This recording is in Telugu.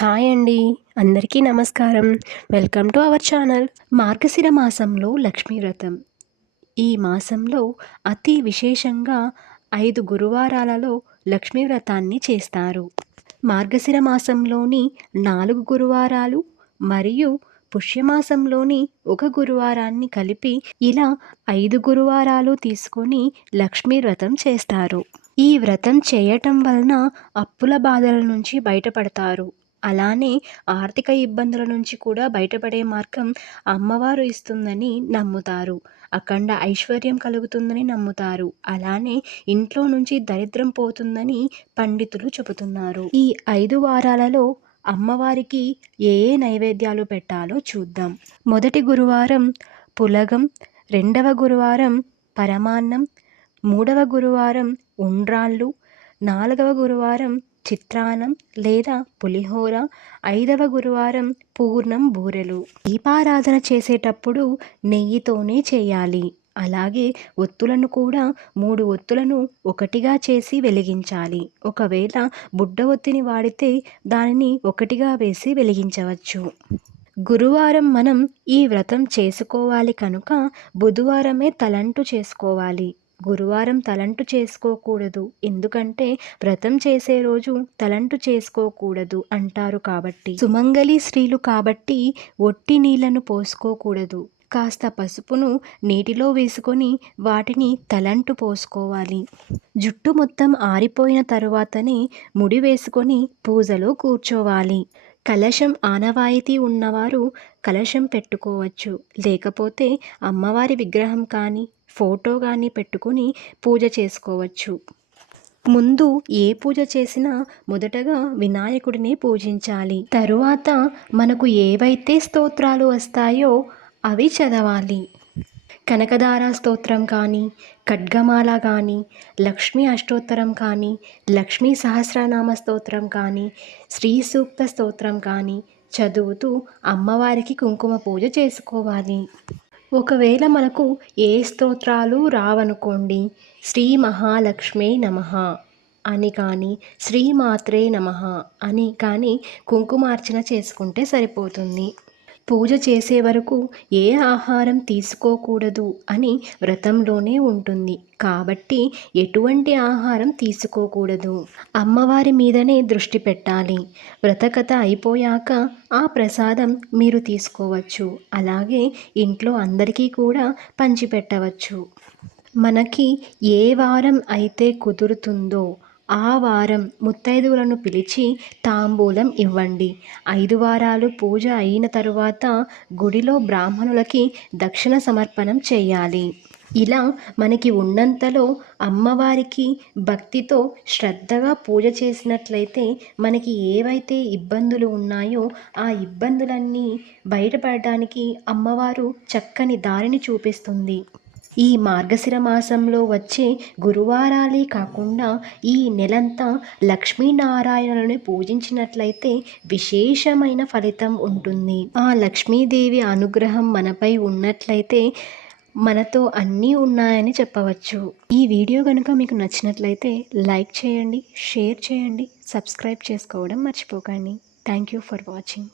హాయ్ అండి. అందరికీ నమస్కారం. Welcome to our channel. Margashira మాసంలో లక్ష్మీ వ్రతం. ఈ మాసంలో అతి విశేషంగా 5 గురువారాలలో లక్ష్మీ వ్రతాన్ని చేస్తారు. మార్గశిర మాసంలోని 4 గురువారాలు మరియు పుష్యమాసంలోని ఒక గురువారాన్ని కలిపి ఇలా 5 గురువారాలు తీసుకొని లక్ష్మీ వ్రతం చేస్తారు. ఈ వ్రతం చేయటం వలన అప్పుల బాధల నుంచి బయటపడతారు. అలానే ఆర్థిక ఇబ్బందుల నుంచి కూడా బయటపడే మార్గం అమ్మవారు ఇస్తుందని నమ్ముతారు. అఖండ ఐశ్వర్యం కలుగుతుందని నమ్ముతారు. అలానే ఇంట్లో నుంచి దరిద్రం పోతుందని పండితులు చెబుతున్నారు. ఈ 5 వారాలలో అమ్మవారికి ఏ ఏ నైవేద్యాలు పెట్టాలో చూద్దాం. మొదటి గురువారం పులగం, రెండవ గురువారం పరమాన్నం, మూడవ గురువారం ఉండ్రాళ్ళు, నాలుగవ గురువారం చిత్రాన్నం లేదా పులిహోర, 5వ గురువారం పూర్ణం బూరెలు. దీపారాధన చేసేటప్పుడు నెయ్యితోనే చేయాలి. అలాగే ఒత్తులను కూడా 3 ఒత్తులను ఒకటిగా చేసి వెలిగించాలి. ఒకవేళ బుడ్డ ఒత్తిని వాడితే దానిని ఒకటిగా వేసి వెలిగించవచ్చు. గురువారం మనం ఈ వ్రతం చేసుకోవాలి కనుక బుధవారమే తలంటు చేసుకోవాలి. గురువారం తలంటు చేసుకోకూడదు. ఎందుకంటే వ్రతం చేసే రోజు తలంటు చేసుకోకూడదు అంటారు కాబట్టి. సుమంగళి స్త్రీలు కాబట్టి ఒట్టి నీళ్లను పోసుకోకూడదు. కాస్త పసుపును నీటిలో వేసుకొని వాటిని తలంటు పోసుకోవాలి. జుట్టు మొత్తం ఆరిపోయిన తరువాతనే ముడి వేసుకొని పూజలో కూర్చోవాలి. కలశం ఆనవాయితీ ఉన్నవారు కలశం పెట్టుకోవచ్చు. లేకపోతే అమ్మవారి విగ్రహం కానీ ఫోటో కానీ పెట్టుకొని పూజ చేసుకోవచ్చు. ముందు ఏ పూజ చేసినా మొదటగా వినాయకుడిని పూజించాలి. తరువాత మనకు ఏవైతే స్తోత్రాలు వస్తాయో అవి చదవాలి. కనకదార స్తోత్రం కానీ, ఖడ్గమాల కానీ, లక్ష్మీ అష్టోత్తరం కానీ, లక్ష్మీ సహస్రనామ స్తోత్రం కానీ, శ్రీ సూక్త స్తోత్రం కానీ చదువుతూ అమ్మవారికి కుంకుమ పూజ చేసుకోవాలి. ఒకవేళ మనకు ఏ స్తోత్రాలు రావనుకోండి, శ్రీ మహాలక్ష్మే నమః అని కానీ, శ్రీమాత్రే నమః అని కానీ కుంకుమార్చన చేసుకుంటే సరిపోతుంది. పూజ చేసే వరకు ఏ ఆహారం తీసుకోకూడదు అని వ్రతంలోనే ఉంటుంది. కాబట్టి ఎటువంటి ఆహారం తీసుకోకూడదు. అమ్మవారి మీదనే దృష్టి పెట్టాలి. వ్రతకథ అయిపోయాక ఆ ప్రసాదం మీరు తీసుకోవచ్చు. అలాగే ఇంట్లో అందరికీ కూడా పంచిపెట్టవచ్చు. మనకి ఏ వారం అయితే కుదురుతుందో ఆ వారం ముత్తైదువులను పిలిచి తాంబూలం ఇవ్వండి. 5 వారాలు పూజ అయిన తరువాత గుడిలో బ్రాహ్మణులకి దక్షిణ సమర్పణం చేయాలి. ఇలా మనకి ఉన్నంతలో అమ్మవారికి భక్తితో శ్రద్ధగా పూజ చేసినట్లయితే మనకి ఏవైతే ఇబ్బందులు ఉన్నాయో ఆ ఇబ్బందులన్నీ బయటపడడానికి అమ్మవారు చక్కని దారిని చూపిస్తుంది. ఈ మార్గశిర మాసంలో వచ్చే గురువారాలే కాకుండా ఈ నెలంతా లక్ష్మీనారాయణులను పూజించినట్లయితే విశేషమైన ఫలితం ఉంటుంది. ఆ లక్ష్మీదేవి అనుగ్రహం మనపై ఉన్నట్లయితే మనతో అన్నీ ఉన్నాయని చెప్పవచ్చు. ఈ వీడియో కనుక మీకు నచ్చినట్లయితే లైక్ చేయండి, షేర్ చేయండి, సబ్స్క్రైబ్ చేసుకోవడం మర్చిపోకండి. Thank you for watching.